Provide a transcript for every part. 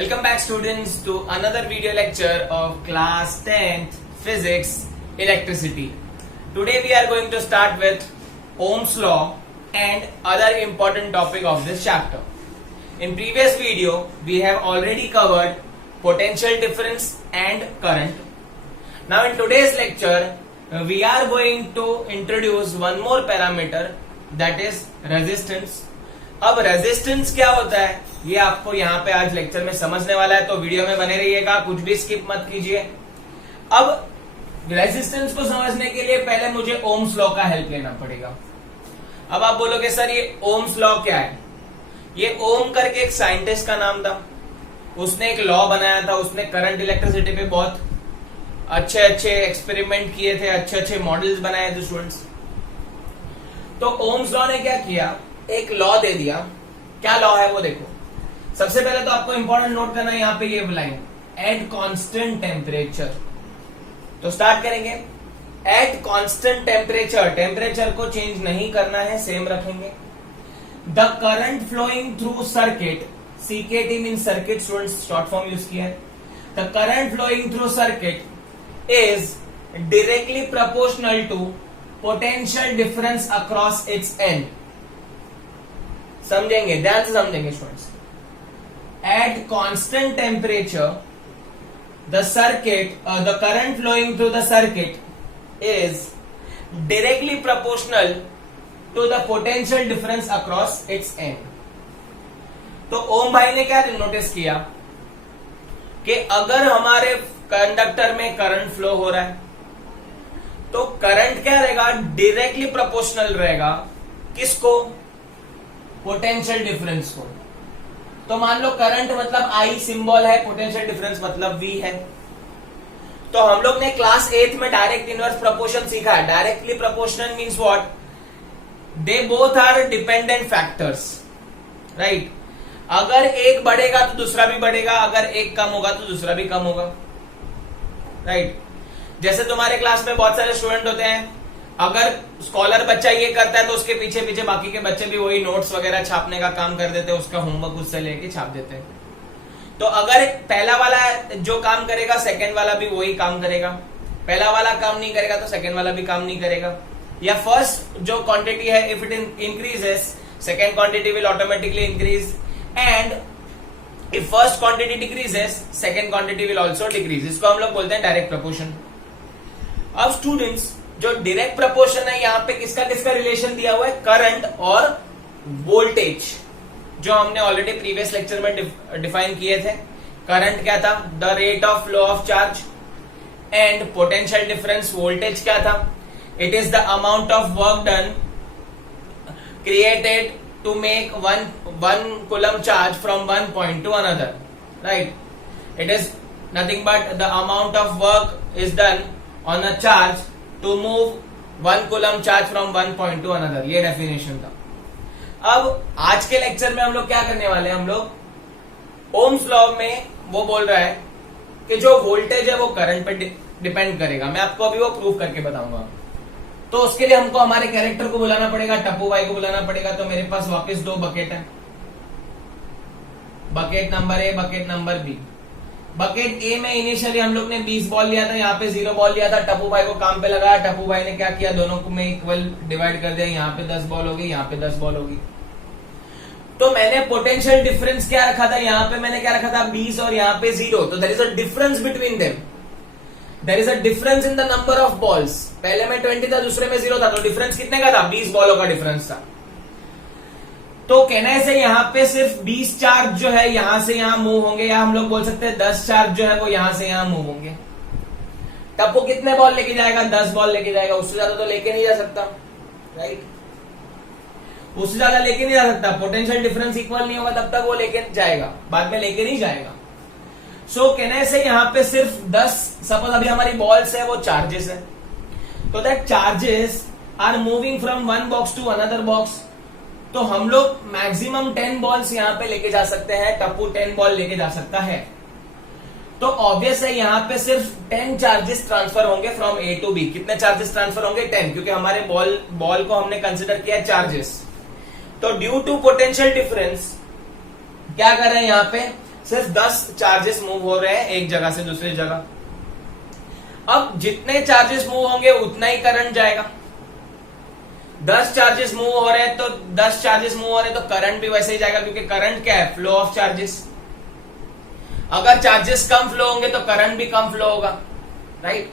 Welcome back students to another video lecture of class 10th physics electricity. Today we are going to start with Ohm's law and other important topic of this chapter. In previous video we have already covered potential difference and current. Now in today's lecture we are going to introduce one more parameter, that is resistance. अब resistance क्या होता है ये आपको यहाँ पे आज lecture में समझने वाला है, तो वीडियो में बने रहिएगा, कुछ भी स्किप मत कीजिए। अब रेजिस्टेंस को समझने के लिए पहले मुझे ओम्स लॉ का हेल्प लेना पड़ेगा। अब आप बोलोगे सर ये ओम्स लॉ क्या है? ये ओम करके एक साइंटिस्ट का नाम था, उसने एक लॉ बनाया था, उसने करंट इलेक्ट्रिसिटी पे बहुत अच्छे अच्छे एक्सपेरिमेंट किए थे, अच्छे अच्छे मॉडल्स बनाए थे स्टूडेंट्स। तो ओम्स लॉ ने क्या किया, एक लॉ दे दिया। क्या लॉ है वो देखो। सबसे पहले तो आपको इंपॉर्टेंट नोट करना है यहाँ पे ये लाइन, एट कांस्टेंट टेम्परेचर। तो स्टार्ट करेंगे एट कांस्टेंट टेम्परेचर, टेम्परेचर को चेंज नहीं करना है, सेम रखेंगे। The current flowing through circuit, CKT mean circuit, students short form use किया है। The current flowing through circuit is directly proportional to potential difference across its end. समझेंगे, ध्यान से समझेंगे students. At constant temperature the circuit, the current flowing through the circuit is directly proportional to the potential difference across its and. तो ओम भाई ने क्या notice किया कि अगर हमारे कंडक्टर में करंट फ्लो हो रहा है तो करंट क्या रहेगा, डायरेक्टली प्रोपोर्शनल रहेगा किसको, पोटेंशियल डिफरेंस को। तो मान लो करंट मतलब आई सिंबल है, पोटेंशियल डिफरेंस मतलब वी है। तो हम लोग ने क्लास 8 में डायरेक्ट इनवर्स प्रोपोर्शन सीखा है। Directly proportional means what, they both are dependent factors, right. अगर एक बढ़ेगा तो दूसरा भी बढ़ेगा, अगर एक कम होगा तो दूसरा भी कम होगा, राइट। जैसे तुम्हारे क्लास में बहुत सारे स्टूडेंट होते हैं, अगर स्कॉलर बच्चा ये करता है तो उसके पीछे पीछे बाकी के बच्चे भी वही नोट्स वगैरह छापने का काम कर देते हैं, उसका होमवर्क उससे लेके छाप देते हैं। तो अगर पहला वाला जो काम करेगा सेकंड वाला भी वही काम करेगा, पहला वाला काम नहीं करेगा तो सेकंड वाला भी काम नहीं करेगा। या फर्स्ट जो क्वांटिटी है if it increases second quantity will automatically increase, and if first quantity decreases second quantity will also decrease. इसको हम लोग बोलते हैं डायरेक्ट प्रोपोर्शन। अब स्टूडेंट्स जो डायरेक्ट प्रोपोर्शन है यहाँ पे किसका किसका रिलेशन दिया हुआ है, करंट और वोल्टेज, जो हमने ऑलरेडी प्रीवियस लेक्चर में डिफाइन किए थे। करंट क्या था, the rate of flow of charge, and potential difference voltage क्या था, it is the amount of work done created to make one coulomb charge from one point to another, right. It is nothing but the amount of work is done on a charge to move one coulomb charge from one point to another, ये definition था। अब आज के lecture में हम लोग क्या करने वाले हैं, हम लोग ओम्स लॉ में वो बोल रहा है कि जो वोल्टेज है वो करंट पे डिपेंड करेगा। मैं आपको अभी वो प्रूव करके बताऊंगा। तो उसके लिए हमको हमारे कैरेक्टर को बुलाना पड़ेगा, टप्पू भाई को बुलाना पड़ेगा। तो मेरे पास वापस दो बकेट है, bucket number A, bucket number B. Bucket A में इनिशियली हम लोग ने 20 बॉल लिया था, यहाँ पे 0 बॉल लिया था। टप्पू भाई को काम पे लगाया, टप्पू भाई ने क्या किया, दोनों को में इक्वल डिवाइड कर दिया। यहाँ पे 10 बॉल होगी, यहाँ पे 10 बॉल होगी। तो मैंने पोटेंशियल डिफरेंस क्या रखा था, यहाँ पे मैंने क्या रखा था 20 और यहाँ पे 0। तो there is a difference between them, there is a difference in the number of balls. पहले में 20 था, दूसरे में 0 था, तो डिफरेंस कितने का था, 20 बॉलों का डिफरेंस था। तो कहने से यहाँ पे सिर्फ 20 चार्ज जो है यहां से यहां मूव होंगे, या हम लोग बोल सकते हैं 10 चार्ज जो है वो यहां से यहां मूव होंगे। तब वो कितने बॉल लेके जाएगा, 10 बॉल लेके जाएगा, उससे ज्यादा तो लेके नहीं जा सकता, राइट। उससे ज्यादा लेके नहीं जा सकता, पोटेंशियल डिफरेंस इक्वल नहीं होगा तब तक वो लेके जाएगा, बाद में लेके नहीं जाएगा। सो कहने से यहाँ पे सिर्फ 10, सपोज अभी हमारी बॉल्स है वो चार्जेस है, तो that charges are moving from one box to another box. तो हम लोग मैक्सिमम 10 बॉल्स यहाँ पे लेके जा सकते हैं, टप्पू 10 बॉल लेके जा सकता है। तो ऑब्वियस है यहाँ पे सिर्फ 10 चार्जेस ट्रांसफर होंगे फ्रॉम ए टू बी। कितने चार्जेस ट्रांसफर होंगे, 10, क्योंकि हमारे बॉल को हमने कंसिडर किया चार्जेस। तो ड्यू टू पोटेंशियल डिफरेंस क्या कर रहे हैं यहाँ पे, सिर्फ 10 चार्जेस मूव हो रहे हैं एक जगह से दूसरी जगह। अब जितने चार्जेस मूव होंगे उतना ही करंट जाएगा। 10 चार्जेस मूव हो रहे हैं तो 10 चार्जेस मूव हो रहे हैं तो करंट भी वैसे ही जाएगा, क्योंकि करंट क्या है? Flow of charges. अगर चार्जेस कम फ्लो होंगे तो करंट भी कम फ्लो होगा, राइट?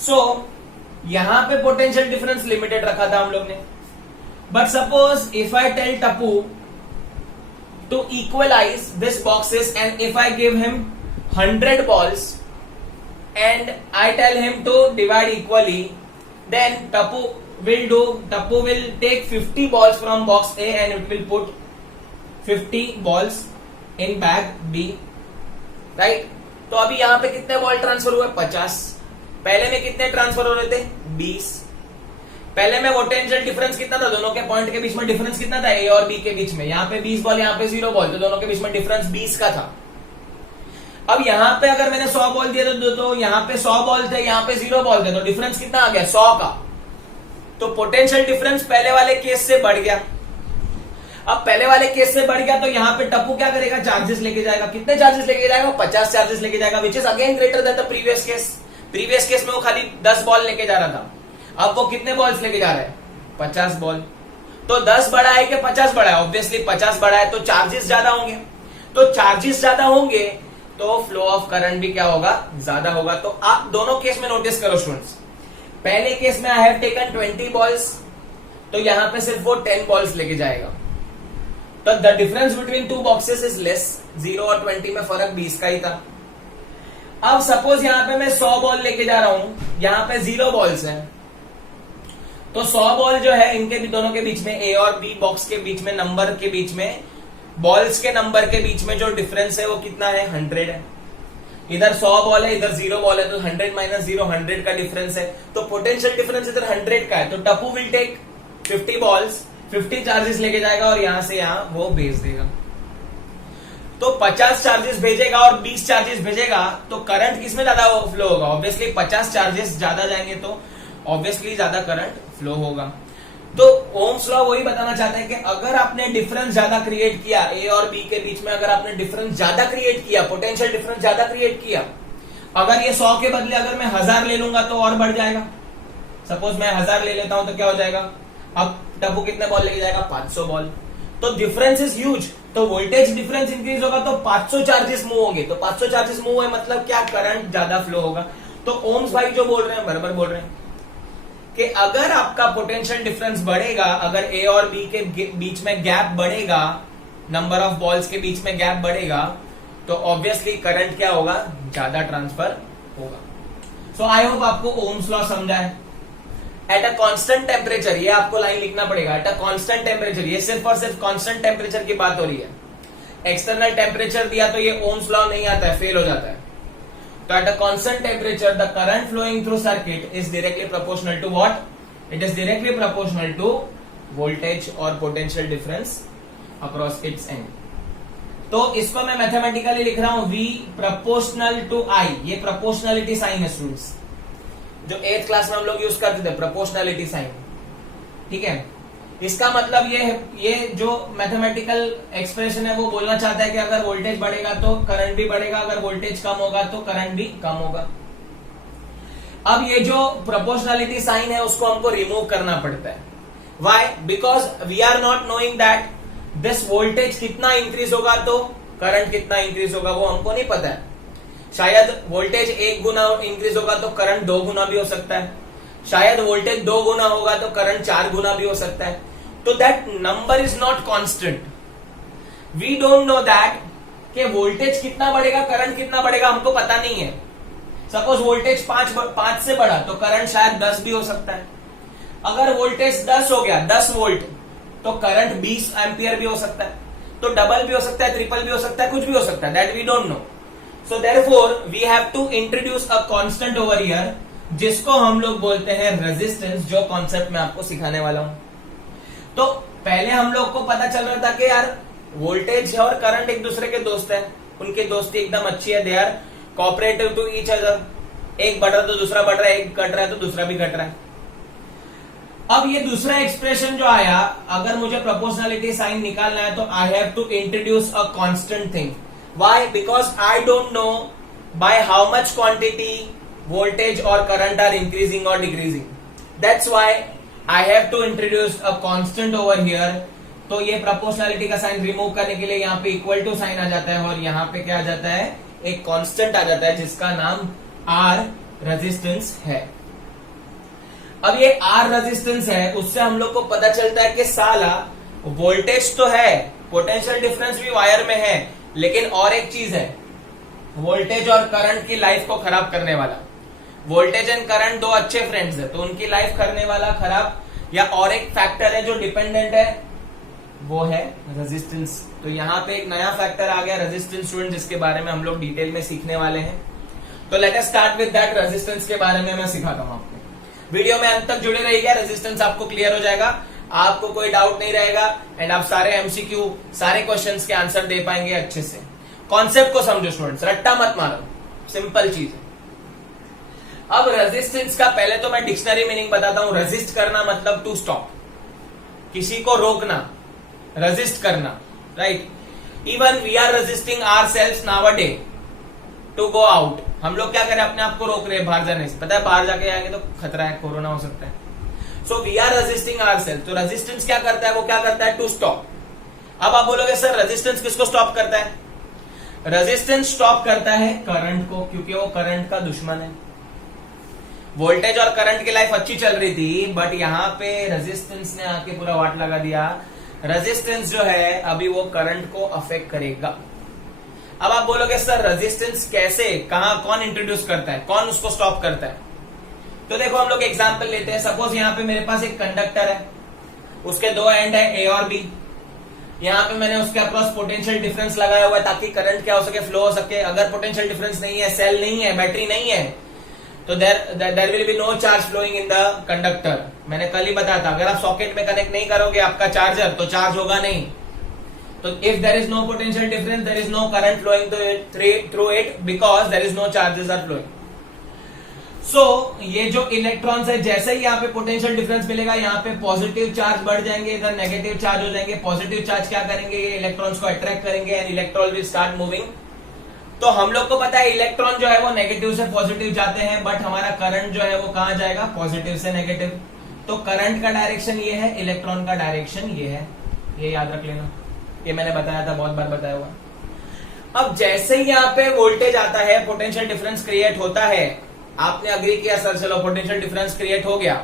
सो यहां पे पोटेंशियल डिफरेंस लिमिटेड रखा था हम लोग ने। But suppose if I tell Tappu to equalize this boxes and if I give him 100 balls and I tell him to divide equally, then Tappu will take 50 balls from box A and it will put 50 balls in bag B, right? तो अभी यहां पे कितने ball transfer हुए? 50। पहले में कितने transfer हो रहे थे? 20। पहले में पोटेंशियल डिफरेंस कितना था? दोनों के पॉइंट के बीच में डिफरेंस कितना था? ए और बी के बीच में। यहाँ पे 20 बॉल, यहाँ पे 0 बॉल, तो दोनों के बीच में डिफरेंस 20 का था। अब यहां पे अगर मैंने 100 बॉल दिए तो यहां पे 100 बॉल थे, यहां पे 0 बॉल थे, तो डिफरेंस कितना आ गया? 100 का। तो पोटेंशियल डिफरेंस पहले वाले केस से बढ़ गया। अब पहले वाले केस से बढ़ गया तो यहां पे टप्पू क्या करेगा? चार्जेस लेके जाएगा। कितने चार्जेस लेके जाएगा? 50 चार्जेस लेके जाएगा, which is again greater than the previous case. Previous case में वो खाली 10 बॉल लेके जा रहा था, अब वो कितने बॉल्स लेके जा रहा है? 50 बॉल। तो 10 बड़ा है कि 50 बड़ा है? ऑब्वियसली 50 बड़ा है, तो चार्जेस ज्यादा होंगे। तो चार्जेस ज्यादा होंगे तो फ्लो ऑफ करंट भी क्या होगा? ज्यादा होगा। तो आप दोनों केस में नोटिस करो स्टूडेंट्स। पहले केस में आई हैव टेकन 20 बॉल्स, तो यहां पे सिर्फ वो 10 बॉल्स लेके जाएगा। तो the difference between two boxes is less. 0 और 20 में फर्क 20 का ही था। अब सपोज यहां पे मैं 100 बॉल लेके जा रहा हूं, यहां पे 0 बॉल्स हैं, तो 100 बॉल जो है इनके भी दोनों के बीच में, ए और बी बॉक्स के बीच में, नंबर के बीच में, बॉल्स के नंबर के बीच में जो डिफरेंस है वो कितना है? 100 है। इधर 100 बॉल है, इधर 0 बॉल है, तो 100 माइनस 0 100 का डिफरेंस है। तो पोटेंशियल डिफरेंस इधर 100 का है। तो Tappu will take 50 balls, 50 charges लेके जाएगा और यहां से यहां वो भेज देगा। तो 50 चार्जेस भेजेगा और 20 चार्जेस भेजेगा, तो करंट किसमें ज्यादा फ्लो होगा? ऑब्वियसली 50 चार्जेस ज्यादा जाएंगे तो ऑब्वियसली ज्यादा करंट फ्लो होगा। तो ओम्स लॉ वही बताना चाहते हैं कि अगर आपने डिफरेंस ज्यादा क्रिएट किया, ए और बी के बीच में अगर आपने डिफरेंस ज्यादा क्रिएट किया, पोटेंशियल डिफरेंस ज्यादा क्रिएट किया, अगर ये 100 के बदले अगर मैं 1000 ले लूंगा तो और बढ़ जाएगा। सपोज मैं 1000 ले लेता हूं तो क्या हो जाएगा? अब टप्पू कितने बॉल लेके जाएगा? 500 बॉल। तो डिफरेंस इज ह्यूज। तो वोल्टेज डिफरेंस इंक्रीज होगा तो 500 चार्जेस मूव होंगे। तो 500 चार्जेस मूव है मतलब क्या? करंट ज्यादा फ्लो होगा। तो ओम्स भाई जो बोल रहे हैं बराबर बोल रहे हैं कि अगर आपका पोटेंशियल डिफरेंस बढ़ेगा, अगर ए और बी के बीच में गैप बढ़ेगा, नंबर ऑफ बॉल्स के बीच में गैप बढ़ेगा, तो ऑब्वियसली करंट क्या होगा? ज्यादा ट्रांसफर होगा। सो आई होप आपको ओम्स लॉ समझा है। एट अ कांस्टेंट टेम्परेचर, ये आपको लाइन लिखना पड़ेगा, एट अ कांस्टेंट टेम्परेचर, ये सिर्फ और सिर्फ कांस्टेंट टेम्परेचर की बात हो रही है। एक्सटर्नल टेम्परेचर दिया तो ये ओम्स लॉ नहीं आता है, फेल हो जाता है। So at a constant temperature, the current flowing through circuit is directly proportional to what? It is directly proportional to voltage or potential difference across its end. तो इसको मैं मैथमेटिकली लिख रहा हूं V proportional to I। ये proportionality sign है students, जो 8th class में हम लोग यूज करते थे, प्रोपोर्शनलिटी साइन। ठीक है, इसका मतलब ये जो मैथमेटिकल एक्सप्रेशन है वो बोलना चाहता है कि अगर वोल्टेज बढ़ेगा तो करंट भी बढ़ेगा, अगर वोल्टेज कम होगा तो करंट भी कम होगा। अब ये जो प्रोपोर्शनलिटी साइन है उसको हमको रिमूव करना पड़ता है। Why? Because we are not knowing that this voltage कितना इंक्रीज होगा तो करंट कितना इंक्रीज होगा, वो हमको नहीं पता है। शायद वोल्टेज 1 गुना इंक्रीज होगा तो करंट 2 गुना भी हो सकता है, शायद वोल्टेज 2 गुना होगा तो करंट 4 गुना भी हो सकता है। तो that number is not constant. We don't know that कि वोल्टेज कितना बढ़ेगा, करंट कितना बढ़ेगा, हमको पता नहीं है। सपोज वोल्टेज 5 से बढ़ा तो करंट शायद 10 भी हो सकता है। अगर वोल्टेज 10 हो गया, 10 वोल्ट, तो करंट 20 एम्पियर भी हो सकता है। तो डबल भी हो सकता है, ट्रिपल भी हो सकता है, कुछ भी हो सकता है, that we don't know. So therefore we have to introduce a constant over here, जिसको हम लोग बोलते हैं रेजिस्टेंस, जो कॉन्सेप्ट मैं आपको सिखाने वाला हूं। तो पहले हम लोग को पता चल रहा था कि यार वोल्टेज और करंट एक दूसरे के दोस्त है, उनकी दोस्ती एकदम अच्छी है, they are cooperative to each other. एक बढ़ रहा तो दूसरा बढ़ रहा है, एक घट रहा है तो दूसरा भी घट रहा है। अब ये दूसरा एक्सप्रेशन जो आया, अगर मुझे प्रोपोर्शनलिटी साइन निकालना है तो I have to introduce a constant thing, Why? Because I don't know by how much quantity voltage or current are increasing or decreasing. That's why I have to introduce a constant over here. तो ये proportionality का sign remove करने के लिए यहाँ पे equal to sign आ जाता है और यहाँ पे क्या आ जाता है, एक कांस्टेंट आ जाता है जिसका नाम R रेजिस्टेंस है. अब ये R रेजिस्टेंस है, उससे हम लोग को पता चलता है कि साला वोल्टेज तो है, पोटेंशियल डिफरेंस भी वायर में है, लेकिन और एक चीज है, वोल्टेज और करंट की लाइफ को खराब करने वाला. वोल्टेज एंड करंट दो अच्छे फ्रेंड्स है, तो उनकी लाइफ करने वाला खराब या और एक फैक्टर है जो डिपेंडेंट है, वो है रेजिस्टेंस. तो यहाँ पे एक नया फैक्टर आ गया रेजिस्टेंस स्टूडेंट, जिसके बारे में हम लोग डिटेल में सीखने वाले हैं. तो let us start with that. Resistance के बारे में मैं सिखाता हूँ आपको. वीडियो में अंत तक जुड़े रहिएगा, रेजिस्टेंस आपको क्लियर हो जाएगा, आपको कोई डाउट नहीं रहेगा एंड आप सारे एमसीक्यू, सारे क्वेश्चंस के आंसर दे पाएंगे अच्छे से. कॉन्सेप्ट को समझो स्टूडेंट्स, रट्टा मत मारो, सिंपल चीज है. अब रेजिस्टेंस का पहले तो मैं डिक्शनरी मीनिंग बताता हूं. रेजिस्ट करना मतलब टू स्टॉप, किसी को रोकना, रेजिस्ट करना, right. Even we are resisting ourselves nowadays to go out. हम लोग क्या करें, अपने आप को रोक रहे हैं बाहर जाने से. पता है बाहर जाके आएंगे तो खतरा है, कोरोना हो सकता है. So we are resisting ourselves. तो रेजिस्टेंस क्या करता है, वो क्या करता है, टू स्टॉप. अब आप बोलोगे सर रेजिस्टेंस किसको स्टॉप करता है. रेजिस्टेंस स्टॉप करता है करंट को, क्योंकि वो करंट का दुश्मन है. वोल्टेज और करंट की लाइफ अच्छी चल रही थी, बट यहाँ पे रेजिस्टेंस ने आके पूरा वाट लगा दिया. रेजिस्टेंस जो है अभी वो करंट को अफेक्ट करेगा. अब आप बोलोगे सर रेजिस्टेंस कैसे, कहां, कौन इंट्रोड्यूस करता है, कौन उसको स्टॉप करता है. तो देखो हम लोग एग्जांपल लेते हैं. सपोज यहाँ पे मेरे पास एक कंडक्टर है, उसके दो एंड है ए और बी. यहाँ पे मैंने उसके अक्रॉस पोटेंशियल डिफरेंस लगाया हुआ है ताकि करंट क्या हो सके, फ्लो हो सके. अगर पोटेंशियल डिफरेंस नहीं है, सेल नहीं है, बैटरी नहीं है, तो there will be no charge flowing in the conductor. मैंने कल ही बताया था, अगर आप सॉकेट में कनेक्ट नहीं करोगे आपका चार्जर, तो चार्ज होगा नहीं. तो if there is no potential difference, there is no current flowing through it, because there is no charges are flowing. So ये जो इलेक्ट्रॉन्स है, जैसे ही यहाँ पे पोटेंशियल डिफरेंस मिलेगा, यहाँ पे पॉजिटिव चार्ज बढ़ जाएंगे, इधर नेगेटिव चार्ज हो जाएंगे. पॉजिटिव चार्ज क्या करेंगे, ये इलेक्ट्रॉन्स को अट्रैक्ट करेंगे and electron will start moving. तो हम लोग को पता है इलेक्ट्रॉन जो है वो नेगेटिव से पॉजिटिव जाते हैं, बट हमारा करंट जो है वो कहां जाएगा, पॉजिटिव से नेगेटिव. तो करंट का डायरेक्शन ये है, इलेक्ट्रॉन का डायरेक्शन ये है, ये याद रख लेना. ये मैंने बताया था, बहुत बार बताया हुआ. अब जैसे ही यहाँ पे वोल्टेज आता है, पोटेंशियल डिफरेंस क्रिएट होता है. आपने अग्री किया सर, चलो पोटेंशियल डिफरेंस क्रिएट हो गया,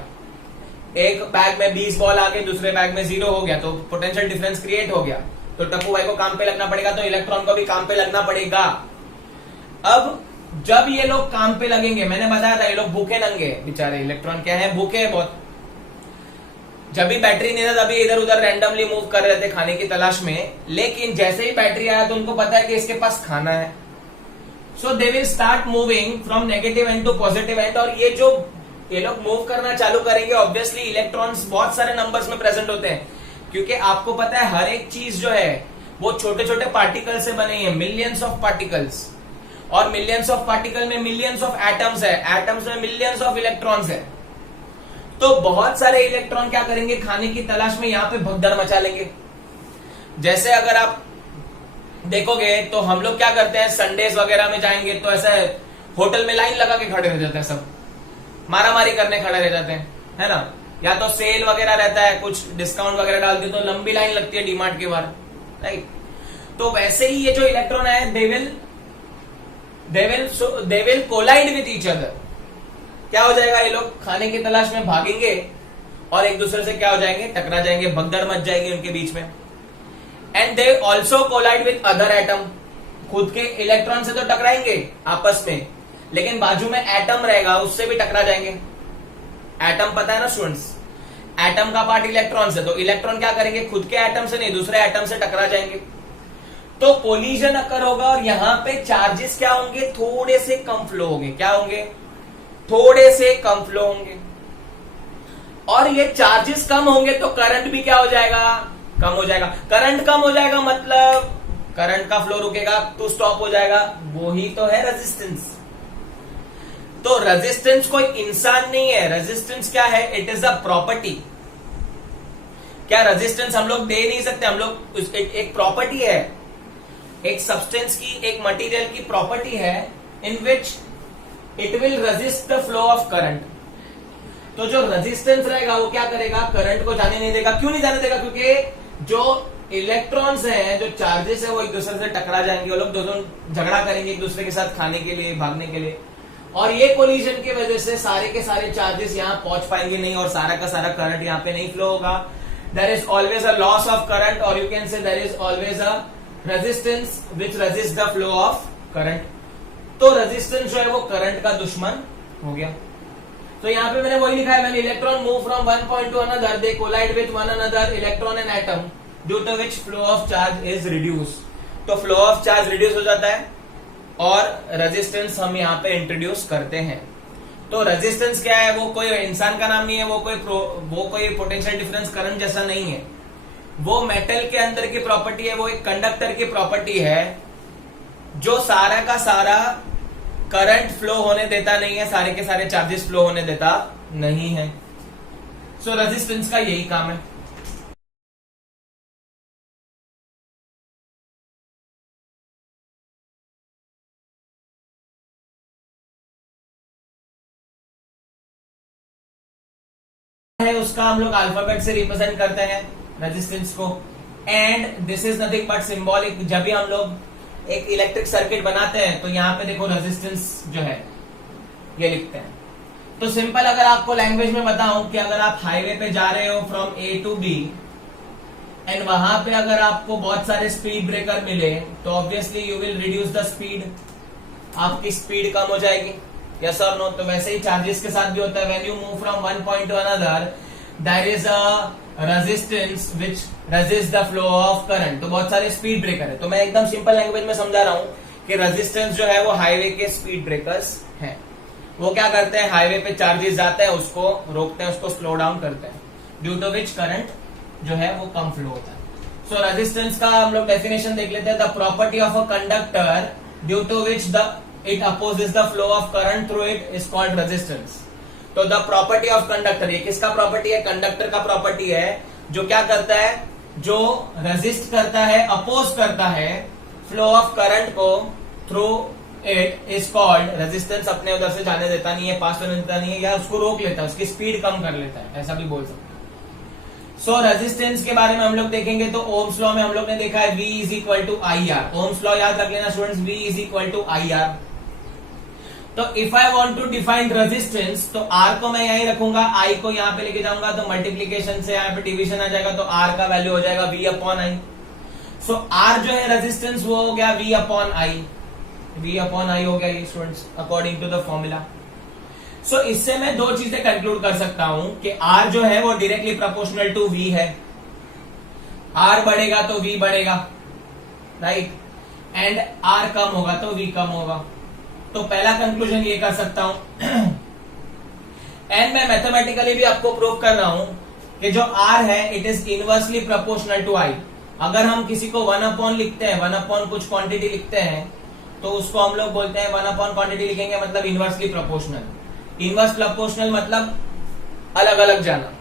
एक बैग में 20 बॉल आ गए, दूसरे बैग में 0 हो गया, तो पोटेंशियल डिफरेंस क्रिएट हो गया. तो टप्पू भाई को काम पे लगना पड़ेगा, तो इलेक्ट्रॉन को भी काम पे लगना पड़ेगा. अब जब ये लोग काम पे लगेंगे, मैंने बताया था ये लोग भूखे नंगे बेचारे, इलेक्ट्रॉन क्या है, भूखे है बहुत. जब भी बैटरी नहीं था तभी इधर उधर रैंडमली मूव कर रहे थे खाने की तलाश में, लेकिन जैसे ही बैटरी आया तो उनको पता है कि इसके पास खाना है. So they will start moving from negative end to positive end. और ये लोग मूव करना चालू करेंगे. ऑब्वियसली इलेक्ट्रॉन्स बहुत सारे नंबर्स में प्रेजेंट होते हैं, क्योंकि आपको पता है हर एक चीज जो है वो छोटे छोटे पार्टिकल से बने हैं, मिलियंस ऑफ पार्टिकल्स. और मिलियंस ऑफ पार्टिकल में मिलियंस ऑफ एटम्स है, एटम्स में मिलियंस ऑफ इलेक्ट्रॉन्स है. तो बहुत सारे इलेक्ट्रॉन क्या करेंगे, खाने की तलाश में यहाँ पे भगदड़ मचा लेंगे. जैसे अगर आप देखोगे तो हम लोग क्या करते हैं, संडेज वगैरह में जाएंगे तो ऐसा होटल में लाइन लगा के खड़े रह जाते हैं, सब मारा मारी करने खड़े रह जाते हैं, है ना. या तो सेल वगैरह रहता है, कुछ डिस्काउंट वगैरह डालते तो लंबी लाइन लगती है डीमार्ट के बाहर, राइट. तो वैसे ही ये जो इलेक्ट्रॉन है, they will collide with each other. क्या हो जाएगा, ये लोग खाने की तलाश में भागेंगे और एक दूसरे से क्या हो जाएंगे, टकरा जाएंगे, भगदड़ मच जाएगी उनके बीच में. And they also collide with other atom. खुद के इलेक्ट्रॉन से तो टकराएंगे आपस में, लेकिन बाजू में एटम रहेगा, उससे भी टकरा जाएंगे. एटम पता है ना स्टूडेंट्स, एटम का पार्ट इलेक्ट्रॉन से, तो इलेक्ट्रॉन क्या करेंगे, खुद के एटम से नहीं दूसरे एटम से टकरा जाएंगे. तो कोलिजन अकर होगा और यहां पे चार्जेस क्या होंगे, थोड़े से कम फ्लो होंगे. क्या होंगे, थोड़े से कम फ्लो होंगे. और ये चार्जेस कम होंगे तो करंट भी क्या हो जाएगा, कम हो जाएगा. करंट कम हो जाएगा मतलब करंट का फ्लो रुकेगा, तो स्टॉप हो जाएगा. वो ही तो है रेजिस्टेंस. तो रेजिस्टेंस कोई इंसान नहीं है. रेजिस्टेंस क्या है, इट इज अ प्रॉपर्टी. क्या रेजिस्टेंस हम लोग दे नहीं सकते, हम लोग एक प्रॉपर्टी है. एक सब्सटेंस की, एक मटेरियल की प्रॉपर्टी है in which it will resist the flow of current. तो जो रेजिस्टेंस रहेगा वो क्या करेगा, करंट को जाने नहीं देगा। क्यों नहीं जाने देगा? क्योंकि जो इलेक्ट्रॉन्स हैं, जो चार्जेस है, वो एक दूसरे से टकरा जाएंगे, वो लोग दोनों झगड़ा करेंगे एक दूसरे के साथ खाने के लिए, भागने के लिए, और ये कोलिजन की वजह से सारे के सारे चार्जेस यहाँ पहुंच पाएंगे नहीं और सारा का सारा करंट यहाँ पे नहीं फ्लो होगा। There is always a loss of current, और you can say there is always a resistance which resist the flow of current. तो रेजिस्टेंस जो है वो करंट का दुश्मन हो गया। तो यहाँ पे मैंने वही लिखा है, मैंने electron move from one point to another, they collide with one another electron and atom due to which flow of charge is reduce. तो फ्लो ऑफ चार्ज रिड्यूस हो जाता है और रेजिस्टेंस हम यहाँ पे इंट्रोड्यूस करते हैं। तो रेजिस्टेंस क्या है? वो कोई इंसान का नाम नहीं है, वो कोई पोटेंशियल डिफरेंस करंट जैसा नहीं है। वो मेटल के अंदर की प्रॉपर्टी है, वो एक कंडक्टर की प्रॉपर्टी है जो सारा का सारा करंट फ्लो होने देता नहीं है, सारे के सारे चार्जेस फ्लो होने देता नहीं है। सो रेजिस्टेंस का यही काम है। उसका हम लोग अल्फाबेट से रिप्रेजेंट करते हैं रेजिस्टेंस को, and this is nothing but symbolic. जब भी हम लोग एक इलेक्ट्रिक सर्किट बनाते हैं तो यहाँ पे देखो रेजिस्टेंस जो है ये लिखते हैं। तो सिंपल अगर आपको लैंग्वेज में बताऊं कि अगर आप हाईवे पे जा रहे हो from A to B and वहां पे अगर आपको बहुत सारे स्पीड ब्रेकर मिले तो obviously you will reduce the speed, आपकी स्पीड कम हो जाएगी, यस और नो। तो वैसे ही चार्जेस के साथ भी होता है, when you move from one point to another there is a resistance which resist the flow of current. तो बहुत सारे स्पीड ब्रेकर है। तो मैं एकदम सिंपल लैंग्वेज में समझा रहा हूं कि रेजिस्टेंस जो है वो हाईवे के स्पीड ब्रेकर्स हैं। वो क्या करते हैं, हाईवे पे चार्जेस जाते हैं उसको रोकते हैं, उसको स्लो डाउन करते हैं, ड्यू टू विच करंट जो है वो कम फ्लो होता है। सो रेजिस्टेंस का हम लोग डेफिनेशन देख लेते हैं। The property of a conductor due to which it opposes the flow of current through it is called resistance। तो the property of conductor, ये किसका प्रॉपर्टी है? कंडक्टर का प्रॉपर्टी है, जो क्या करता है, जो रेजिस्ट करता है, अपोज करता है फ्लो ऑफ करंट को through it is called resistance. अपने उधर से जाने देता नहीं है, पास होने देता नहीं है, या उसको रोक लेता है, उसकी स्पीड कम कर लेता है, ऐसा भी बोल सकते हैं। सो रेजिस्टेंस के बारे में हम लोग देखेंगे तो ओम्स लॉ में हम लोग ने देखा है V is equal to I R. Ohm's law याद रख लेना students, V is equal to I R. तो if I want to define resistance तो R को मैं यही रखूंगा, I को यहाँ पे लेके जाऊंगा तो मल्टीप्लीकेशन से यहाँ पे डिवीजन आ जाएगा, तो R का वैल्यू हो जाएगा V upon I. So R जो है रेजिस्टेंस वो हो गया V upon I, V upon I हो गया ये students according to the formula. So इससे मैं दो चीजें कंक्लूड कर सकता हूं कि R जो है वो डायरेक्टली प्रोपोर्शनल टू V है। R बढ़ेगा तो V बढ़ेगा, राइट, एंड R कम होगा तो V कम होगा। तो पहला कंक्लूजन ये कर सकता हूं एंड मैं मैथमेटिकली भी आपको प्रूव कर रहा हूं कि जो R है it is inversely proportional to I। अगर हम किसी को 1 अपॉन लिखते हैं, 1 अपॉन कुछ क्वांटिटी लिखते हैं तो उसको हम लोग बोलते हैं 1 अपॉन क्वांटिटी लिखेंगे मतलब इनवर्सली प्रोपोर्शनल। इनवर्स प्रोपोर्शनल मतलब अलग अलग जाना।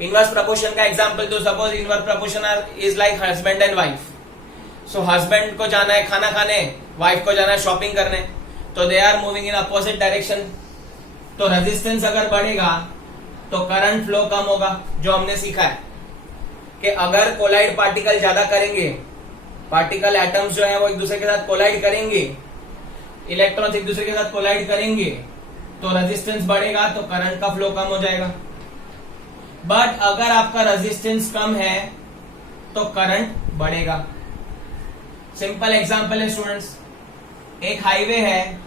इनवर्स प्रोपोर्शन का एग्जांपल तो suppose inverse proportion is like husband and wife. So husband को जाना है खाना खाने, वाइफ को जाना है शॉपिंग करने, तो they are moving in opposite direction. तो रेजिस्टेंस अगर बढ़ेगा तो करंट फ्लो कम होगा। जो हमने सीखा है कि अगर कोलाइड पार्टिकल ज्यादा करेंगे, पार्टिकल एटम्स जो है वो एक दूसरे के साथ कोलाइड करेंगे, इलेक्ट्रॉन्स एक दूसरे के साथ कोलाइड करेंगे, तो रेजिस्टेंस बढ़ेगा तो करंट का फ्लो कम हो जाएगा। बट अगर आपका रेजिस्टेंस कम है तो करंट बढ़ेगा। सिंपल एग्जांपल है स्टूडेंट्स, एक हाईवे है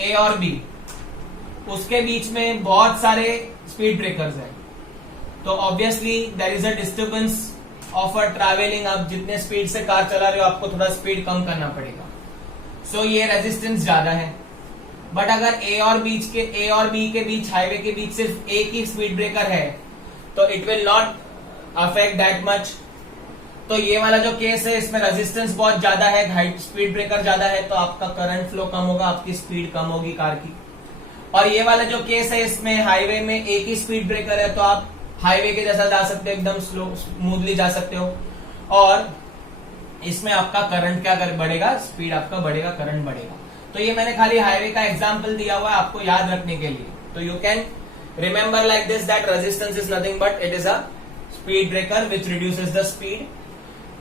ए और बी, उसके बीच में बहुत सारे स्पीड ब्रेकर्स हैं, तो obviously there is a disturbance of a travelling. आप जितने स्पीड से कार चला रहे हो आपको थोड़ा स्पीड कम करना पड़ेगा। सो ये रेजिस्टेंस ज्यादा है। बट अगर ए और बी के बीच, हाईवे के बीच सिर्फ एक ही स्पीड ब्रेकर है तो it will not affect that much. तो ये वाला जो केस है इसमें रेजिस्टेंस बहुत ज्यादा है, हाइट स्पीड ब्रेकर ज्यादा है, तो आपका करंट फ्लो कम होगा, आपकी स्पीड कम होगी कार की। और ये वाला जो केस है इसमें हाईवे में एक ही स्पीड ब्रेकर है तो आप हाईवे के जैसा जा सकते हो, एकदम स्लो स्मूथली जा सकते हो। और इसमें आपका करंट क्या बढ़ेगा, स्पीड आपका बढ़ेगा, करंट बढ़ेगा। तो ये मैंने खाली हाईवे का एग्जांपल दिया हुआ है आपको याद रखने के लिए। तो you can remember like this that resistance is nothing but it is a speed breaker which reduces the speed.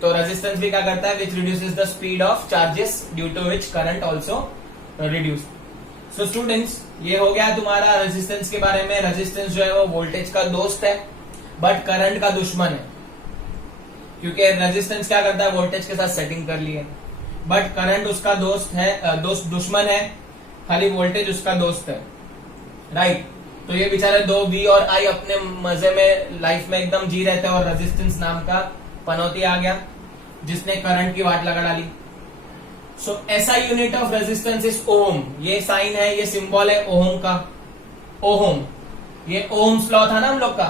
तो रेजिस्टेंस भी क्या करता है, which reduces the speed of charges due to which current also reduce. So students, ये हो गया तुम्हारा resistance के बारे में। रेजिस्टेंस जो है वो वोल्टेज का दोस्त है बट करंट का दुश्मन है, क्योंकि रेजिस्टेंस क्या करता है, वोल्टेज के साथ सेटिंग कर ली है, बट करंट उसका दोस्त है, दुश्मन है, खाली वोल्टेज उसका दोस्त है, राइट। तो ये बेचारे दो V और I अपने मजे में लाइफ में एकदम जी रहे थे और रेजिस्टेंस नाम का पनौती आ गया जिसने करंट की वाट लगा डाली। सो ऐसा यूनिट ऑफ रेजिस्टेंस इज ओम। ये साइन है, ये सिंबल है ओम का, ओम। ये ओम्स लॉ था ना हम लोग का,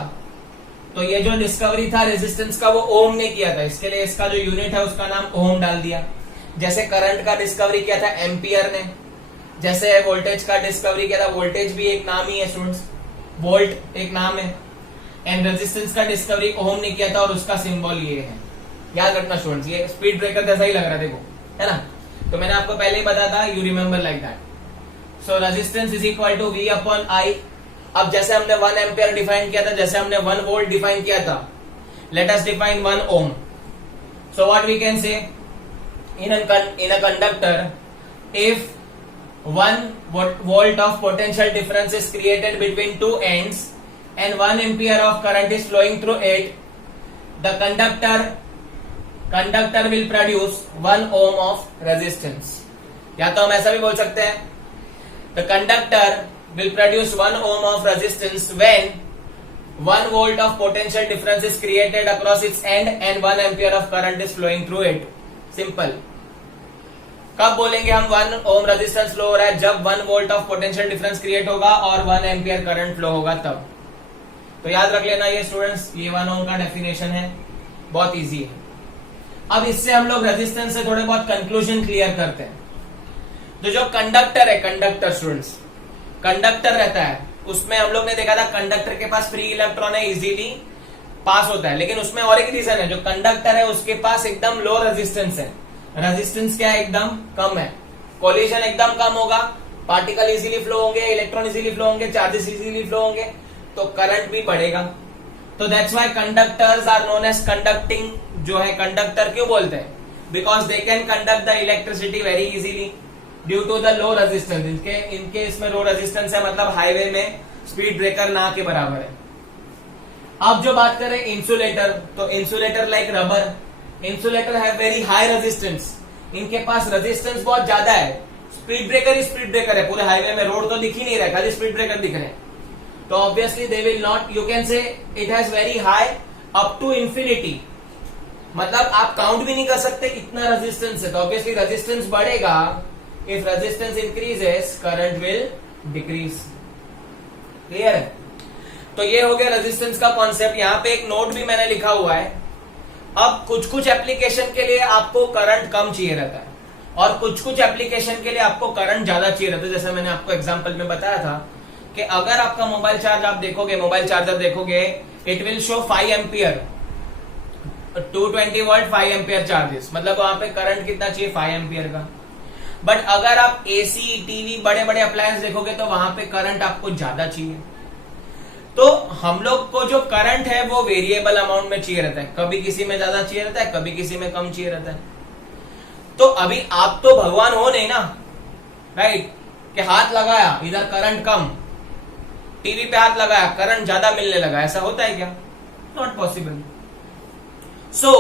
तो ये जो डिस्कवरी था रेजिस्टेंस का वो ओम ने किया था, इसके लिए इसका जो यूनिट है उसका नाम ओम डाल दिया। जैसे करंट का डिस्कवरी किया था एम्पियर ने, जैसे वोल्टेज का डिस्कवरी किया था, वोल्टेज भी एक नाम ही है स्टूडेंट्स, वोल्ट एक नाम है, एंड रेजिस्टेंस का डिस्कवरी ओम ने किया था और उसका सिंबल ये है। याद रखना स्टूडेंट्स, ये स्पीड ब्रेकर जैसा ही लग रहा है, देखो, है ना। तो मैंने आपको पहले ही बताया था, you remember like that. So resistance is equal to V upon I। अब जैसे हमने 1 एम्पियर डिफाइन किया था, जैसे हमने 1 वोल्ट डिफाइन किया था, let us define 1 ohm. So what we can say, in a conductor, if 1 volt of potential difference is created between two ends and 1 ampere of current is flowing through it, the conductor will produce 1 ohm of resistance। या तो हम ऐसा भी बोल सकते हैं, the conductor will produce 1 ohm of resistance when 1 volt of potential difference is created across its end and 1 ampere of current is flowing through it। Simple. कब बोलेंगे हम 1 ओम रेजिस्टेंस फ्लो हो रहा है, जब 1 volt of potential difference create होगा और 1 ampere current flow होगा तब। तो याद रख लेना ये स्टूडेंट्स, ये 1 ओम का डेफिनेशन है, बहुत इजी है। अब इससे हम लोग रेजिस्टेंस से थोड़े बहुत कंक्लूजन क्लियर करते हैं। तो जो कंडक्टर है, कंडक्टर स्टूडेंट्स, कंडक्टर रहता है, उसमें हम लोग ने देखा था कंडक्टर के पास फ्री इलेक्ट्रॉन है, इजीली पास होता है, लेकिन उसमें और एक रीजन है, जो कंडक्टर है उसके पास एकदम लो रेजिस्टेंस है। रेजिस्टेंस क्या है, एकदम कम है, कोलिजन एकदम कम होगा, पार्टिकल इजीली फ्लो होंगे, इलेक्ट्रॉन इजीली फ्लो होंगे, चार्जेस इजीली फ्लो होंगे, तो करंट भी बढ़ेगा। तो that's why conductors are known as conducting. जो है कंडक्टर क्यों बोलते हैं, because they can conduct the electricity very easily due to the low resistance. इनके इसमें लो रेजिस्टेंस है, मतलब हाईवे में स्पीड ब्रेकर ना के बराबर है। अब जो बात करें इंसुलेटर, तो इंसुलेटर लाइक रबर, इंसुलेटर है वेरी हाई रेजिस्टेंस, इनके पास रेजिस्टेंस बहुत ज्यादा है। स्पीड ब्रेकर ही स्पीड ब्रेकर है, पूरे हाईवे में रोड तो दिख ही नहीं रहा, खाली स्पीड ब्रेकर दिख रहे हैं। तो obviously they will not, you can say it has very high up to infinity, मतलब आप काउंट भी नहीं कर सकते इतना रेजिस्टेंस है। तो ऑब्वियसली रेजिस्टेंस बढ़ेगा, if resistance increases current will decrease. Clear है। तो ये हो गया रेजिस्टेंस का कॉन्सेप्ट। यहाँ पे एक नोट भी मैंने लिखा हुआ है। अब कुछ कुछ एप्लीकेशन के लिए आपको करंट कम चाहिए रहता है और कुछ कुछ एप्लीकेशन के लिए आपको करंट ज्यादा चाहिए रहता है। जैसे मैंने आपको एग्जांपल में बताया था कि अगर आपका मोबाइल चार्ज आप देखोगे, मोबाइल चार्जर देखोगे, it will show 5 ampere 220 volt 5 ampere charges, मतलब वहां पे करंट कितना चाहिए, 5 एम्पियर का। बट अगर आप एसी, टीवी, बड़े बड़े अप्लायंस देखोगे तो वहां पे करंट आपको ज्यादा चाहिए। तो हम लोग को जो करंट है वो वेरिएबल अमाउंट में चाहिए रहता है, कभी किसी में ज्यादा चाहिए रहता है, कभी किसी में कम चाहिए रहता है। तो अभी आप तो भगवान हो नहीं ना, राइट, कि हाथ लगाया इधर करंट कम, टीवी पे हाथ लगाया करंट ज्यादा मिलने लगा, ऐसा होता है क्या? Not possible. सो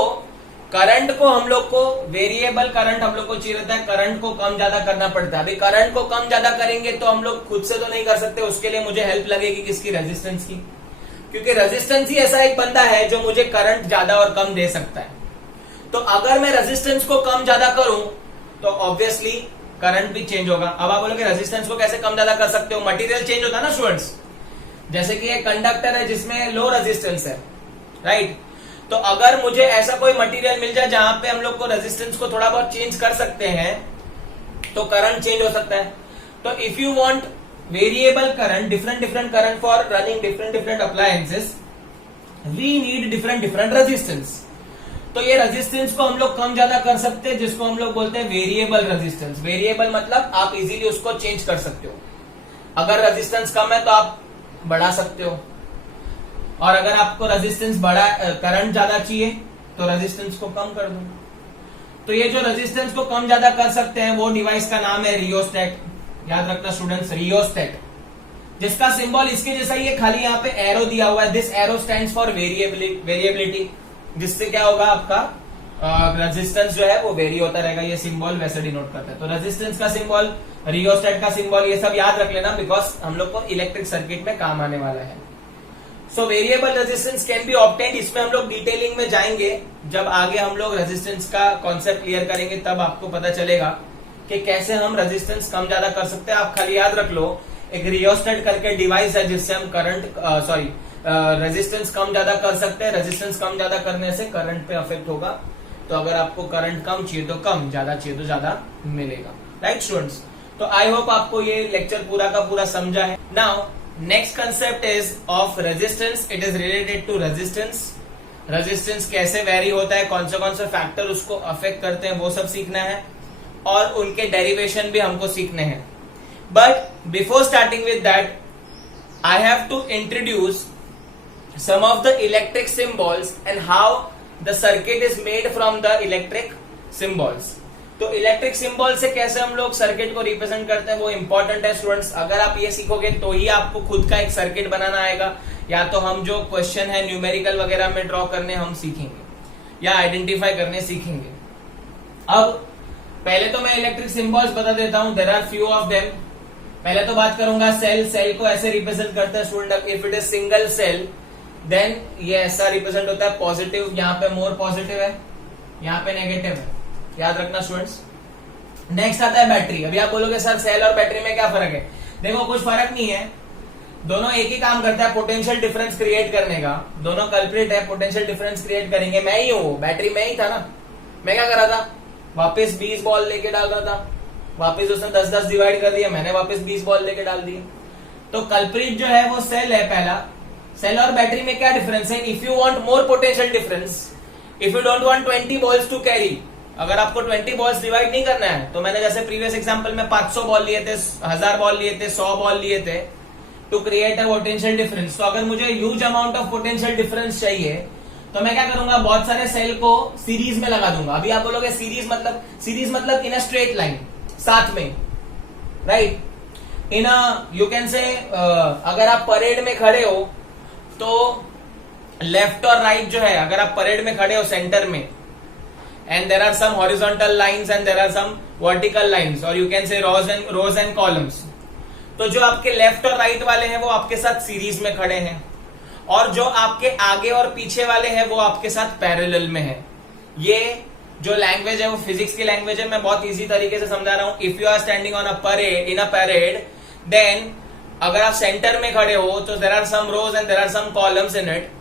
करंट को हम लोग को वेरिएबल करंट हम लोग को चाहिए रहता है, करंट को कम ज्यादा करना पड़ता है। अभी करंट को कम ज्यादा करेंगे तो हम लोग खुद से तो नहीं कर सकते, उसके लिए मुझे हेल्प लगेगी किसकी, रेजिस्टेंस की, क्योंकि रेजिस्टेंस ही ऐसा एक बंदा है जो मुझे करंट ज्यादा और कम दे सकता है। तो अगर मैं रेजिस्टेंस को कम ज्यादा करूं तो ऑब्वियसली करंट भी चेंज होगा। अब आप बोलोगे रेजिस्टेंस को कैसे कम ज्यादा कर सकते हो, मटेरियल चेंज होता है ना स्टूडेंट्स। जैसे कि एक कंडक्टर है जिसमें लो रेजिस्टेंस है, राइट, तो अगर मुझे ऐसा कोई मटेरियल मिल जाए जहां पे हम लोग को रेजिस्टेंस को थोड़ा बहुत चेंज कर सकते हैं तो करंट चेंज हो सकता है। तो if you want variable current, different current for running different appliances, we need different resistance. तो ये रेजिस्टेंस को हम लोग कम ज्यादा कर सकते हैं, जिसको हम लोग बोलते हैं वेरिएबल रेजिस्टेंस। वेरिएबल मतलब आप इजीली उसको चेंज कर सकते हो। अगर रेजिस्टेंस कम है तो आप बढ़ा सकते हो, और अगर आपको रेजिस्टेंस बड़ा करंट ज्यादा चाहिए तो रेजिस्टेंस को कम कर दो। तो ये जो रेजिस्टेंस को कम ज्यादा कर सकते हैं वो डिवाइस का नाम है रियोस्टेट। याद रखना स्टूडेंट्स, रियोस्टेट, जिसका सिंबल इसके जैसा ही है, खाली यहाँ पे एरो दिया हुआ है। This arrow stands for variability, जिससे क्या होगा आपका रेजिस्टेंस जो है वो वेरी होता रहेगा। ये सिंबल वैसे डिनोट करता है। तो रेजिस्टेंस का सिंबल, रियोस्टेट का सिंबल, ये सब याद रख लेना, बिकॉज हम लोग को इलेक्ट्रिक सर्किट में काम आने वाला है। So variable resistance can be obtained. इसमें हम लोग डिटेलिंग में जाएंगे जब आगे हम लोग रेजिस्टेंस का कॉन्सेप्ट क्लियर करेंगे, तब आपको पता चलेगा कि कैसे हम रेजिस्टेंस कम ज्यादा कर सकते हैं। आप खाली याद रख लो, एक रियोस्टेट करके डिवाइस है जिससे हम रेजिस्टेंस कम ज्यादा कर सकते हैं। रेजिस्टेंस कम ज्यादा करने से करंट पे अफेक्ट होगा। तो अगर आपको करंट कम चाहिए तो कम, ज्यादा चाहिए तो ज्यादा मिलेगा। राइट स्टूडेंट्स, तो आई होप आपको ये लेक्चर पूरा का पूरा समझा है। Now next concept is of resistance. It is related to resistance. Resistance कैसे वेरी होता है, कौन से फैक्टर उसको अफेक्ट करते हैं, वो सब सीखना है, और उनके डेरिवेशन भी हमको सीखने हैं। But before starting with that, I have to introduce some of the electric symbols and how the circuit is made from the electric symbols. तो इलेक्ट्रिक सिंबल से कैसे हम लोग सर्किट को रिप्रेजेंट करते हैं वो इंपॉर्टेंट है स्टूडेंट्स। अगर आप ये सीखोगे तो ही आपको खुद का एक सर्किट बनाना आएगा, या तो हम जो क्वेश्चन है न्यूमेरिकल वगैरह में ड्रॉ करने हम सीखेंगे, या आइडेंटिफाई करने सीखेंगे। अब पहले तो मैं इलेक्ट्रिक सिंबल्स बता देता हूं। There are few of them. पहले तो बात करूंगा सेल। सेल को ऐसे रिप्रेजेंट करते हैं student, if it is single cell then ये ऐसा रिप्रेजेंट होता है पॉजिटिव। यहाँ पे मोर पॉजिटिव है, यहाँ पे नेगेटिव है, याद रखना स्टूडेंट्स। नेक्स्ट आता है बैटरी। अभी आप बोलोगे सर सेल और बैटरी में क्या फर्क है? देखो कुछ फर्क नहीं है, दोनों एक ही काम करता है, पोटेंशियल डिफरेंस क्रिएट करने का। दोनों कल्प्रिट है, पोटेंशियल डिफरेंस क्रिएट करेंगे। मैं ही हूं, बैटरी में ही था ना। मैं क्या कर रहा था, वापस 20 बॉल लेके डाल रहा था, वापस उसने 10-10 डिवाइड कर दिया, मैंने वापस 20 बॉल लेके डाल दिए। तो कल्प्रिट जो है वो सेल है पहला। सेल और बैटरी में क्या डिफरेंस है? If you want more potential difference, if you don't want 20 balls to carry, अगर आपको 20 बॉल्स डिवाइड नहीं करना है, तो मैंने जैसे प्रीवियस एग्जांपल में 500 बॉल लिए थे, 1000 बॉल लिए थे, 100 बॉल लिए थे to create a potential difference. तो अगर मुझे huge amount of potential difference चाहिए तो मैं क्या करूंगा, बहुत सारे सेल को सीरीज में लगा दूंगा। अभी आप बोलोगे सीरीज मतलब इन अ स्ट्रेट लाइन, साथ में, right. In a you can से अगर आप परेड में खड़े हो तो लेफ्ट और राइट जो है, अगर आप परेड में खड़े हो सेंटर में, and there are some horizontal lines and there are some vertical lines, or you can say rows and columns. तो जो आपके लेफ्ट और राइट वाले हैं वो आपके साथ सीरीज में खड़े हैं, और जो आपके आगे और पीछे वाले हैं वो आपके साथ पैरेलल में है। ये जो लैंग्वेज है वो फिजिक्स की लैंग्वेज है, मैं बहुत इजी तरीके से समझा रहा हूं। If you are standing on a parade, in a parade, then अगर आप सेंटर में खड़े हो तो there are some rows and there are some columns in it.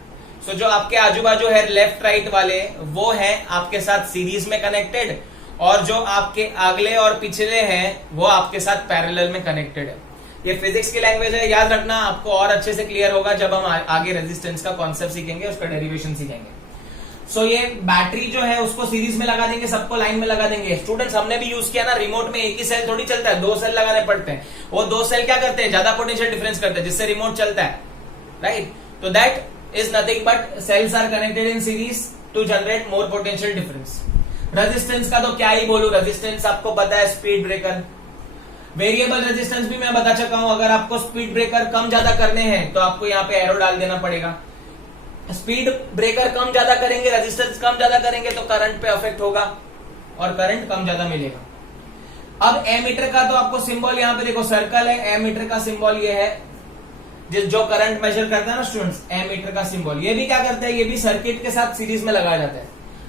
So जो आपके आजू बाजू है लेफ्ट राइट वाले, वो है आपके साथ सीरीज में कनेक्टेड, और जो आपके अगले और पिछले हैं वो आपके साथ पैरेलल में कनेक्टेड है। ये फिजिक्स की लैंग्वेज है, याद रखना। आपको और अच्छे से क्लियर होगा जब हम आगे रेजिस्टेंस का कॉन्सेप्ट सीखेंगे, उसका डेरिवेशन सीखेंगे। सो ये बैटरी जो है उसको सीरीज में लगा देंगे, सबको लाइन में लगा देंगे। स्टूडेंट्स हमने भी यूज किया ना, रिमोट में एक ही सेल थोड़ी चलता है, 2 सेल लगाने पड़ते हैं। वो 2 सेल क्या करते हैं, ज्यादा पोटेंशियल डिफरेंस करते हैं, जिससे रिमोट चलता है, राइट। तो that is nothing but cells are connected in series to generate more potential difference. Resistance का तो क्या ही बोलूं, रेजिस्टेंस आपको पता है, स्पीड ब्रेकर। वेरिएबल रेजिस्टेंस भी मैं बता चुका हूं। अगर आपको स्पीड ब्रेकर कम ज्यादा करने हैं तो आपको यहाँ पे एरो डाल देना पड़ेगा। स्पीड ब्रेकर कम ज्यादा करेंगे, रेजिस्टेंस कम ज्यादा करेंगे तो करंट पे अफेक्ट होगा और करंट कम ज्यादा मिलेगा। अब एमीटर का तो आपको सिंबल यहाँ पे देखो, सर्कल है। एमीटर का सिंबल ये है जो करंट मेजर करता है ना स्टूडेंट्स, एमीटर का सिंबल। ये भी क्या करता है, ये भी सर्किट के साथ सीरीज में लगाया जाता है।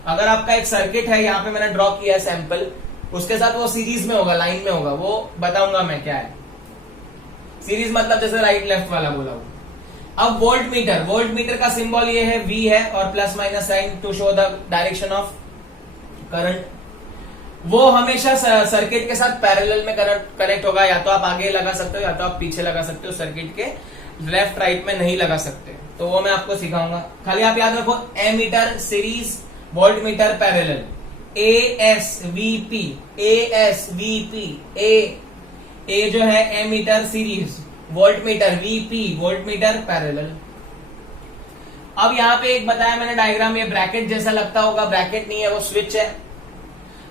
अगर आपका एक सर्किट है, यहाँ पे मैंने ड्रॉ किया है सैंपल, उसके साथ वो सीरीज में होगा, लाइन में होगा, वो बताऊंगा मैं क्या है। सीरीज मतलब जैसे राइट लेफ्ट वाला बोला हुआ। अब वोल्ट मीटर का सिंबल ये है, V है, और plus minus sign to show the direction of current. वो हमेशा सर्किट के साथ पैरेलल में कनेक्ट होगा। या तो आप आगे लगा सकते हो या तो आप पीछे लगा सकते हो, सर्किट के लेफ्ट राइट में नहीं लगा सकते। तो वो मैं आपको सिखाऊंगा। खाली आप याद रखो, ammeter series voltmeter parallel, ASVP, ASVP, A जो है ammeter series, voltmeter, VP voltmeter parallel. अब यहां पे एक बताया मैंने डायग्राम, ये ब्रैकेट जैसा लगता होगा, ब्रैकेट नहीं है, वो स्विच है।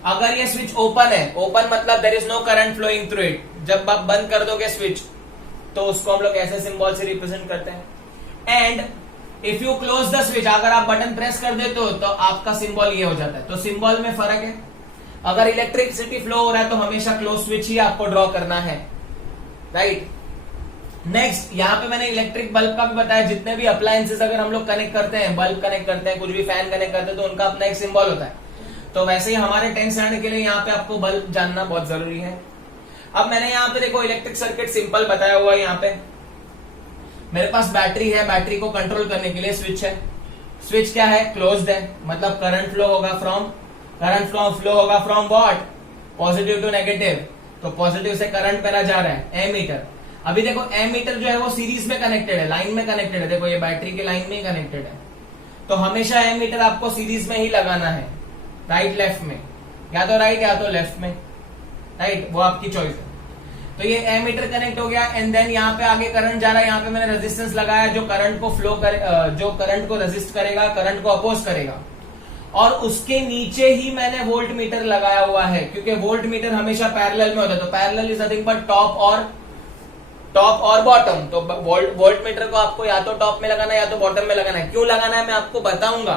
अगर ये स्विच ओपन है, ओपन मतलब there is no current flowing through it, जब आप बंद कर दोगे स्विच तो उसको हम लोग ऐसे सिंबल से रिप्रेजेंट करते हैं। And if you close the switch, अगर आप बटन प्रेस कर देते हो तो आपका सिंबल ये हो जाता है। तो सिंबल में फर्क है। अगर इलेक्ट्रिसिटी फ्लो हो रहा है तो हमेशा क्लोज स्विच ही आपको ड्रॉ करना है, राइट। नेक्स्ट, यहाँ पे मैंने इलेक्ट्रिक बल्ब का भी बताया, जितने भी अप्लायंसेस अगर हम लोग कनेक्ट करते हैं, बल्ब कनेक्ट करते हैं, कुछ भी फैन कनेक्ट करते हैं, तो उनका अपना एक सिंबल होता है। तो वैसे ही हमारे 10th स्टैंडर्ड के लिए यहाँ पे आपको बल्ब जानना बहुत जरूरी है। अब मैंने यहाँ पे देखो इलेक्ट्रिक सर्किट सिंपल बताया हुआ है। यहाँ पे मेरे पास बैटरी है, बैटरी को कंट्रोल करने के लिए स्विच है। स्विच क्या है? क्लोज्ड है, मतलब करंट फ्लो होगा from what? Positive to negative. तो पॉजिटिव से करंट मेरा जा रहा है, एमीटर। अभी देखो एमीटर जो है वो सीरीज में कनेक्टेड है, लाइन में कनेक्टेड है। देखो ये बैटरी के लाइन में ही कनेक्टेड है, तो हमेशा एमीटर आपको सीरीज में ही लगाना है, राइट लेफ्ट में, या तो राइट या तो लेफ्ट में, राइट, वो आपकी चॉइस है। तो ये एमीटर कनेक्ट हो गया। एंड देन यहाँ पे आगे करंट जा रहा है, यहाँ पे मैंने रेजिस्टेंस लगाया जो करंट को फ्लो करे, जो करंट को रेजिस्ट करेगा, करंट को अपोज करेगा। और उसके नीचे ही मैंने वोल्ट मीटर लगाया हुआ है, क्योंकि वोल्ट मीटर हमेशा पैरेलल में होता है। तो parallel is nothing but top और बॉटम। तो वोल्ट मीटर को आपको या तो टॉप में लगाना है या तो बॉटम में लगाना है। क्यों लगाना है मैं आपको बताऊंगा,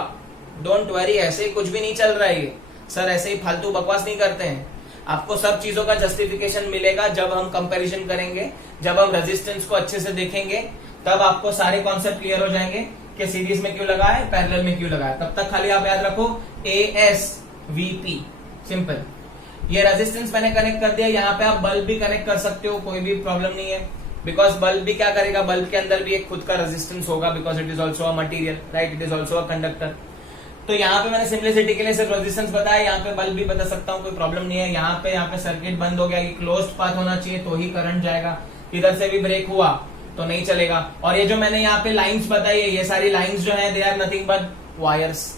डोंट वरी। ऐसे ही कुछ भी नहीं चल रहा है ये सर, ऐसे ही फालतू बकवास नहीं करते हैं। आपको सब चीजों का जस्टिफिकेशन मिलेगा जब हम कंपैरिजन करेंगे, जब हम रेजिस्टेंस को अच्छे से देखेंगे, तब आपको सारे कॉन्सेप्ट क्लियर हो जाएंगे कि सीरीज में क्यों लगा है, पैरेलल में क्यों लगा है। तब तक खाली आप याद रखो ASVP, सिंपल। ये रेजिस्टेंस मैंने कनेक्ट कर दिया। यहाँ पे आप बल्ब भी कनेक्ट कर सकते हो, कोई भी प्रॉब्लम नहीं है, बिकॉज बल्ब भी क्या करेगा, बल्ब के अंदर भी एक खुद का रेजिस्टेंस होगा, because it is also a material, right, it is also a conductor. तो यहाँ पे मैंने सिंपलिसिटी के लिए सिर्फ रेजिस्टेंस बताया, यहाँ पे बल्ब भी बता सकता हूँ, कोई प्रॉब्लम नहीं है। यहाँ पे सर्किट बंद हो गया, ये क्लोज्ड पाथ होना चाहिए तो ही करंट जाएगा। इधर से भी ब्रेक हुआ तो नहीं चलेगा। और ये जो मैंने यहाँ पे लाइंस बताई है, ये सारी लाइंस जो है they are nothing but wires,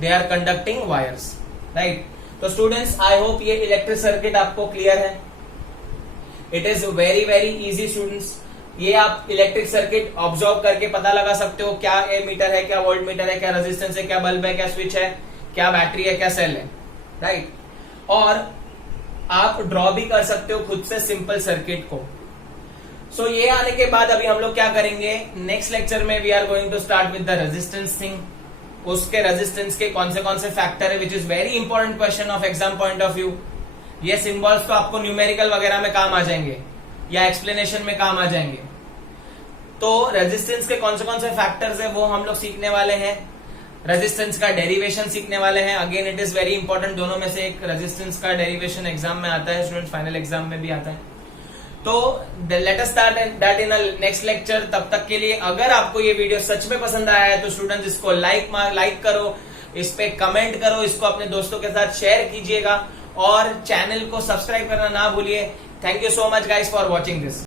they are conducting wires, right. तो स्टूडेंट्स, आई होप ये इलेक्ट्रिक सर्किट आपको क्लियर है। It is very very easy students. ये आप इलेक्ट्रिक सर्किट ऑब्जर्व करके पता लगा सकते हो, क्या मीटर है, क्या वोल्ट मीटर है, क्या रेजिस्टेंस है, क्या बल्ब है, क्या स्विच है, क्या बैटरी है, क्या सेल है, राइट। और आप ड्रॉ भी कर सकते हो खुद से सिंपल सर्किट को। सो ये आने के बाद अभी हम लोग क्या करेंगे, नेक्स्ट लेक्चर में we are going to start with the resistance thing. उसके रेजिस्टेंस के कौन से फैक्टर है, which is very important question of exam point of view. ये सिंबल्स तो आपको न्यूमेरिकल वगैरह में काम आ जाएंगे या एक्सप्लेनेशन में काम आ जाएंगे। तो रेजिस्टेंस के कौन से फैक्टर्स है वो हम लोग सीखने वाले हैं। रेजिस्टेंस का डेरिवेशन सीखने वाले हैं। Again it is very important, दोनों में से एक रेजिस्टेंस का डेरिवेशन एग्जाम में आता है, स्टूडेंट्स फाइनल एग्जाम में भी आता है। तो let us start that in next lecture. तब तक के लिए अगर आपको ये वीडियो सच में पसंद आया है तो स्टूडेंट्स इसको लाइक करो, इस पे कमेंट करो, इसको अपने दोस्तों के साथ शेयर कीजिएगा और चैनल को सब्सक्राइब करना ना भूलिए। Thank you so much guys for watching this.